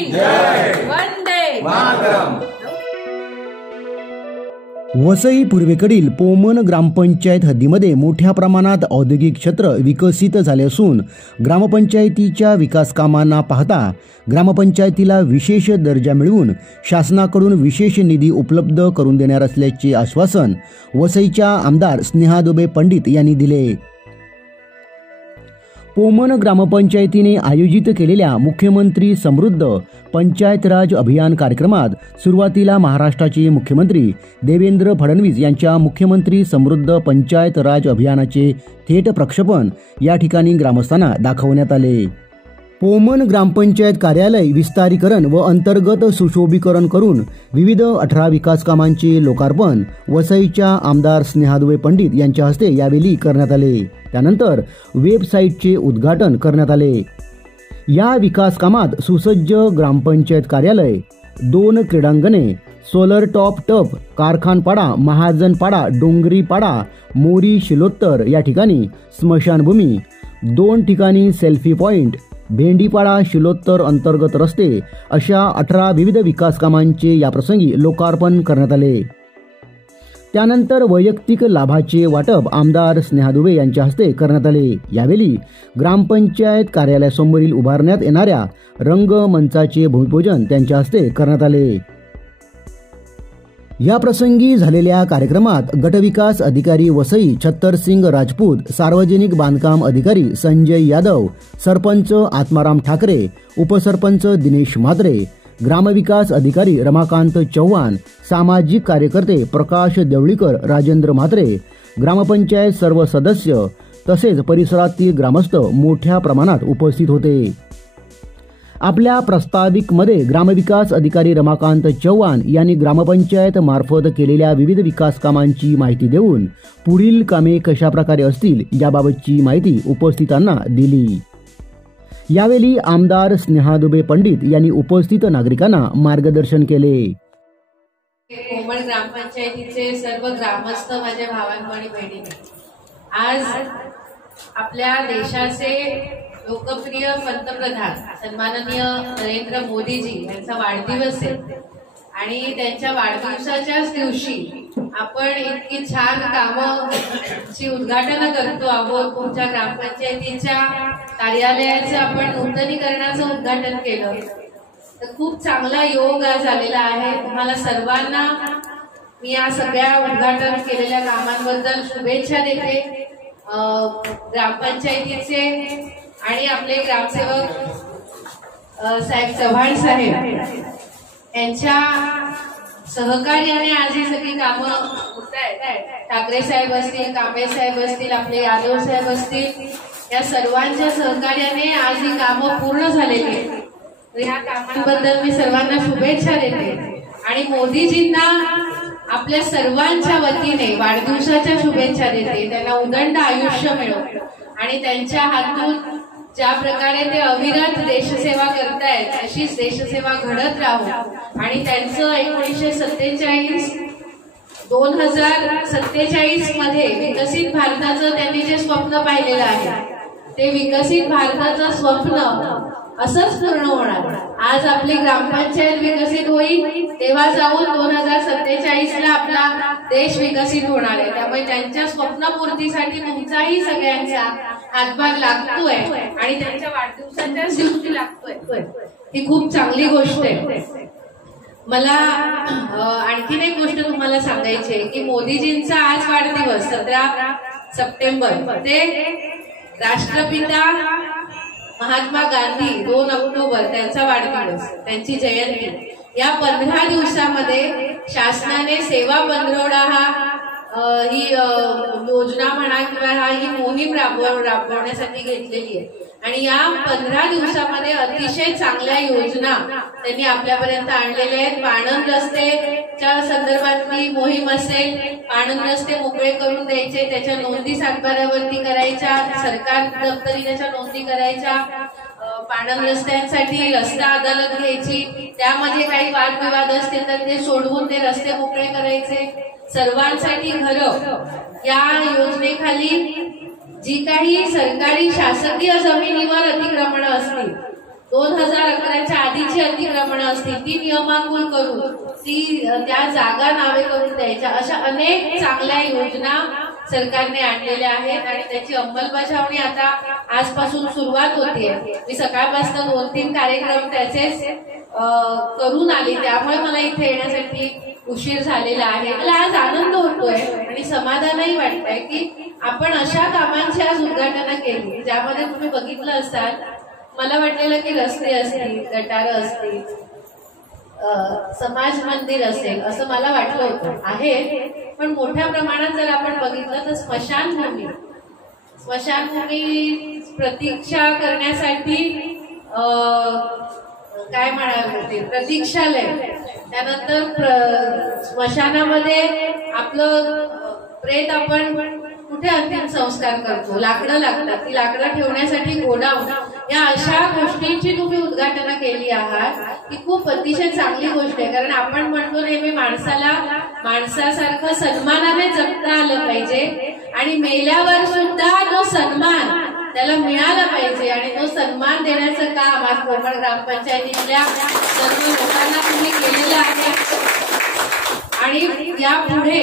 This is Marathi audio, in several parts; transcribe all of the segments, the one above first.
की जय. वंदे मातरम. वसई पूर्वेकडील पोमन ग्रामपंचायत हद्दीमध्ये मोठ्या प्रमाणात औद्योगिक क्षेत्र विकसित झाले असून ग्रामपंचायतीच्या विकास कामांना पाहता ग्रामपंचायतीला विशेष दर्जा मिळवून शासनाकडून विशेष निधी उपलब्ध करून देणार असल्याचे आश्वासन वसईच्या आमदार स्नेहा दुबे पंडित यांनी दिले. पोमन ग्रामपंचायतीने आयोजित केलेल्या मुख्यमंत्री समृद्ध पंचायत राज अभियान कार्यक्रमात सुरुवातीला महाराष्ट्राचे मुख्यमंत्री देवेंद्र फडणवीस यांच्या मुख्यमंत्री समृद्ध पंचायत राज अभियानाचे थेट प्रक्षेपण या ठिकाणी ग्रामस्थांना दाखवण्यात आले. पोमन ग्रामपंचायत कार्यालय विस्तारीकरण व अंतर्गत सुशोभीकरण करून विविध 18 विकास कामांचे लोकार्पण वसईच्या आमदार स्नेहा दुबे पंडित यांच्या हस्ते यावेळी करण्यात आले. त्यानंतर वेबसाईटचे उद्घाटन करण्यात आले. या विकास कामात सुसज्ज ग्रामपंचायत कार्यालय, 2 क्रीडांगणे, सोलर टॉप टप, कारखानपाडा, महाजनपाडा, डोंगरीपाडा, मोरी शिलोत्तर या ठिकाणी स्मशानभूमी, 2 ठिकाणी सेल्फी पॉइंट, भेंडीपाडा शिलोत्तर अंतर्गत रस्ते अशा 18 विविध विकास कामांचे याप्रसंगी लोकार्पण करण्यात आले. त्यानंतर वैयक्तिक लाभाचे वाटप आमदार स्नेहा दुबे यांच्या हस्ते करण्यात आले. यावेळी ग्रामपंचायत कार्यालयासमोरील उभारण्यात येणाऱ्या रंगमंचाचे भूमिपूजन त्यांच्या हस्ते करण्यात आले. या प्रसंगी झालेल्या कार्यक्रमात गटविकास अधिकारी वसई छत्तरसिंग राजपूत, सार्वजनिक बांधकाम अधिकारी संजय यादव, सरपंच आत्माराम ठाकरे, उपसरपंच दिनेश म्हात्रे, ग्रामविकास अधिकारी रमाकांत चव्हाण, सामाजिक कार्यकर्ते प्रकाश देवळीकर, राजेंद्र म्हात्रे, ग्रामपंचायत सर्व सदस्य तसेच परिसरातील ग्रामस्थ मोठ्या प्रमाणात उपस्थित होते. आपल्या प्रास्ताविकमध्ये ग्रामविकास अधिकारी रमाकांत चव्हाण यांनी ग्रामपंचायत मार्फत केलेल्या विविध विकास कामांची माहिती देऊन पुढील कामे कशा प्रकारे असतील याबाबतची माहिती उपस्थितांना दिली. यावेळी आमदार स्नेहा दुबे पंडित यांनी उपस्थित नागरिकांना मार्गदर्शन केले. पोमन ग्रामपंचायतीचे सर्व ग्रामस्थ माझ्या भावांनो आणि बहिणींनो, आज आपल्या देशाचे लोकप्रिय पंतप्रधान सन्माननीय नरेंद्र मोदीजी यांचा वाढदिवस आहे आणि त्यांच्या वाढदिवसाच्याच दिवशी आपण इतकी छान कामाची उद्घाटन करतो आहोत. तुमच्या ग्रामपंचायतीच्या कार्यालयाचं आपण नूतनीकरणाचं उद्घाटन केलं तर खूप चांगला योग आज झालेला आहे. तुम्हाला सर्वांना मी या सगळ्या उद्घाटन केलेल्या कामांबद्दल शुभेच्छा देते. ग्रामपंचायतीचे आणि आपले ग्रामसेवक साहेब चव्हाण साहेब यांच्या सहकार्याने आज ही सगळी कामं होत आहेत. ठाकरे साहेब असतील, कांबळे साहेब असतील, आपले यादव साहेब असतील, या सर्वांच्या सहकार्याने आज ही कामं पूर्ण झालेली आहेत. या कामांबद्दल मी सर्वांना शुभेच्छा देते आणि मोदीजींना आपल्या सर्वांच्या वतीने वाढदिवसाच्या शुभेच्छा देते. त्यांना उदंड आयुष्य मिळो आणि त्यांच्या हातून ज्या प्रकारे ते अविरत देशसेवा करतायत अशीच देशसेवा घडत राहू आणि त्यांचं 2047 मध्ये विकसित भारताचं त्यांनी जे स्वप्न पाहिलेलं आहे ते विकसित भारताचं स्वप्न असंच पूर्ण होणार. आज आपली ग्रामपंचायत विकसित होईल तेव्हा जाऊन 2047ला आपला देश विकसित होणार आहे. त्यामुळे त्यांच्या स्वप्नपूर्तीसाठी तुमचाही सगळ्यांचा हातभार लागतोय आणि त्यांच्या वाढदिवसाच्या दिवशी लागतोय. ही खूप चांगली गोष्ट आहे. मला आणखीन एक गोष्ट तुम्हाला सांगायची आहे की मोदीजींचा आज वाढदिवस 17 सप्टेंबर ते राष्ट्रपिता महात्मा गांधी 2 ऑक्टोबर त्यांचा वाढदिवस, त्यांची जयंती, या 15 दिवसामध्ये शासनाने सेवा पंधरवडा ही योजना म्हणा किंवा ही मोहीम राबवण्यासाठी घेतलेली आहे आणि या 15 दिवसामध्ये अतिशय चांगल्या योजना त्यांनी आपल्यापर्यंत आणलेल्या आहेत. पाणंद रस्तेच्या संदर्भातली मोहीम असेल, पाणंद रस्ते मोकळे करून द्यायचे, त्याच्या नोंदी सातबाऱ्यावरती करायच्या, सरकार दप्तरी त्याच्या नोंदी करायच्या, पाणंद रस्त्यांसाठी रस्ता अदालत घ्यायची, त्यामध्ये काही वादविवाद असतील तर ते सोडवून ते रस्ते मोकळे करायचे, सर्वांसाठी घरं या योजनेखाली जी काही सरकारी शासकीय जमिनीवर अतिक्रमण असतील 2011च्या आधीची अतिक्रमणं असतील ती नियमाकुल करून त्या जागा नावे करून द्यायच्या, अशा अनेक चांगल्या योजना सरकारने आणलेल्या आहेत आणि त्याची अंमलबजावणी आता आजपासून सुरुवात होतीये. मी सकाळपासून 2-3 कार्यक्रम त्याचेच करून आले, त्यामुळे मला इथे येण्यासाठी उशीर झालेला आहे. मला आज आनंद होतोय आणि समाधानही वाटतंय की आपण अशा कामांची आज उद्घाटन केली ज्यामध्ये तुम्ही बघितलं असाल, मला वाटलेलं की रस्ते असतील, गटारं असतील, समाज मंदिर असेल असं मला वाटलं होतं आहे. पण मोठ्या प्रमाणात जर आपण बघितलं तर स्मशानभूमी प्रतीक्षा करण्यासाठी काय म्हणावे ते प्रतीक्षालय, त्यानंतर स्मशानामध्ये आपलं प्रेत आपण कुठे अंतिम संस्कार करतो, लाकडं लागतात, ती लाकडं ठेवण्यासाठी गोडाऊन, या अशा गोष्टींची तुम्ही उद्घाटन केली आहात. ही खूप अतिशय चांगली गोष्ट आहे. कारण आपण म्हणतो नेहमी माणसाला माणसासारखं सन्मानाने जगता आलं पाहिजे आणि मेल्यावर सुद्धा तो सन्मान त्याला मिळाला पाहिजे आणि तो सन्मान देण्याचं काम आज कोकण ग्रामपंचायतीतल्या सर्व लोकांना तुम्ही केलेलं आहे. आणि यापुढे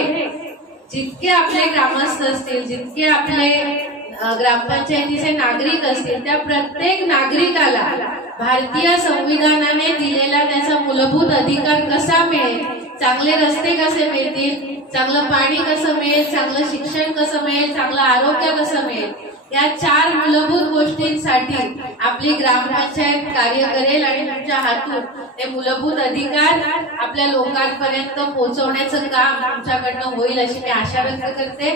जितके आपले ग्रामस्थ असतील, जितके आपले ग्रामपंचायतीचे नागरिक असतील, त्या प्रत्येक नागरिकाला भारतीय संविधानाने दिलेला त्याचा मूलभूत अधिकार कसा मिळेल, चांगले रस्ते कसे मिळतील, चांगलं पाणी कसं मिळेल, चांगलं शिक्षण कसं मिळेल, चांगलं आरोग्य कसं मिळेल, या 4 मूलभूत गोष्टींसाठी आपली ग्रामपंचायत कार्य करेल आणि तुमच्या हातून ते मूलभूत अधिकार आपल्या लोकांपर्यंत पोहोचवण्याचं काम तुमच्याकडनं होईल अशी मी आशा व्यक्त करते.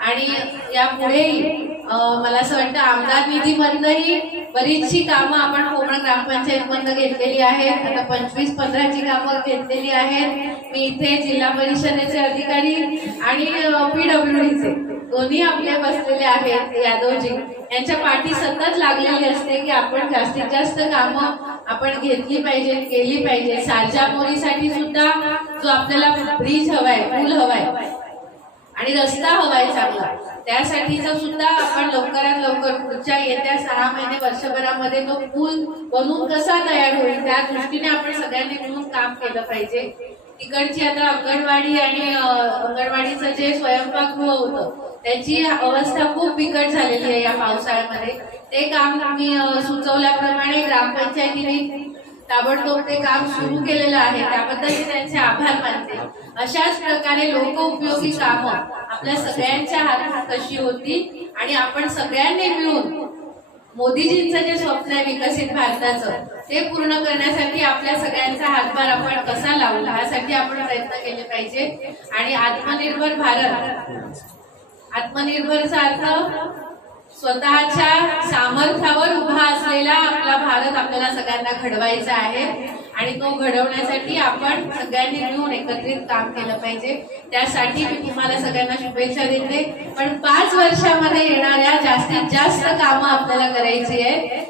आणि यापुढेही मला असं वाटतं आमदार निधीमधनंही बरीचशी कामं आपण कोकण ग्रामपंचायतमधनं घेतलेली आहेत. आता 25-15ची कामं घेतलेली आहेत. मी इथे जिल्हा परिषदेचे अधिकारी आणि PWDचे दोन्ही आपले बसलेले आहेत, यादवजी यांच्या पाठी सतत लागलेली असते की आपण जास्तीत जास्त कामं आपण घेतली पाहिजे, केली पाहिजे. सारजामोरीसाठी सुद्धा जो आपल्याला ब्रिज हवाय, पूल हवाय आणि रस्ता हवाय चांगला, त्यासाठीचा सुद्धा आपण लवकरात लवकर पुढच्या येत्या 6 महिने वर्षभरामध्ये तो पूल बनवून कसा तयार होईल त्या दृष्टीने आपण सगळ्यांनी मिळून काम केलं पाहिजे. तिकडची आता अंगणवाडी आणि अंगणवाडीचं जे स्वयंपाकगृह होतं त्याची अवस्था खूप बिकट झालेली आहे या पावसाळ्यामध्ये. ते काम मी सुचवल्याप्रमाणे ग्रामपंचायतीने ताबडतोब ते काम सुरू केलेलं आहे, त्याबद्दल मी त्यांचे आभार मानते. अशाच प्रकारे लोकउपयोगी कामं आपल्या सगळ्यांच्या हातात कशी होती आणि आपण सगळ्यांनी मिळून मोदीजींचं जे स्वप्न आहे विकसित भारताचं ते पूर्ण करण्यासाठी आपल्या सगळ्यांचा हातभार आपण कसा लावू यासाठी आपण प्रयत्न केले पाहिजे. आणि आत्मनिर्भर भारत, आत्मनिर्भरचा अर्थ स्वतःच्या सामर्थ्यावर उभा असलेला आपला भारत आपल्याला सगळ्यांना घडवायचा आहे आणि तो घडवण्यासाठी आपण सगळ्यांनी मिळून एकत्रित काम केलं पाहिजे. त्यासाठी मी तुम्हाला सगळ्यांना शुभेच्छा देते. पण 5 वर्षामध्ये येणाऱ्या जास्तीत जास्त कामं आपल्याला करायची आहे,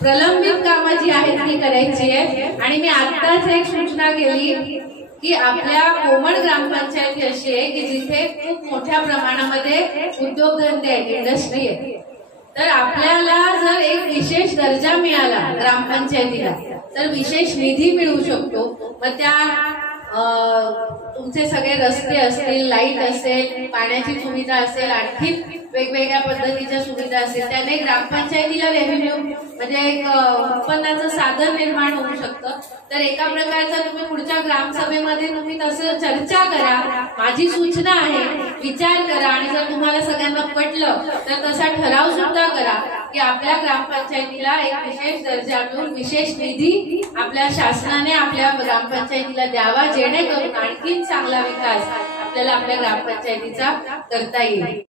प्रलंबित कामं जी आहेत ती करायची आहे. आणि मी आत्ताच एक सूचना केली की आपल्या कोकण ग्रामपंचायती अशी आहे की जिथे खूप मोठ्या प्रमाणामध्ये उद्योगधंदे आहेत, इंडस्ट्री आहे. तर आपल्याला जर एक विशेष दर्जा मिळाला ग्रामपंचायतीला तर विशेष निधी मिळू शकतो. मग त्या तुमचे सगळे रस्ते असतील, लाईट असेल, पाण्याची सुविधा असेल, आणखी वेगवेगळ्या पद्धतीच्या सुविधा असतील, त्याने ग्रामपंचायतीला रेव्हेन्यू म्हणजे एक उत्पन्नाचं साधन निर्माण होऊ शकतं. तर एका प्रकारचा तुम्ही पुढच्या ग्रामसभेमध्ये तुम्ही तसं चर्चा करा, माझी सूचना आहे, विचार करा आणि जर तुम्हाला सगळ्यांना पटलं तर तसा ठराव सुद्धा करा की आपल्या ग्रामपंचायतीला एक विशेष दर्जा मिळून विशेष निधी आपल्या शासनाने आपल्या ग्रामपंचायतीला द्यावा, जेणेकरून आणखी चांगला विकास आपल्याला आपल्या ग्रामपंचायतीचा करता येईल.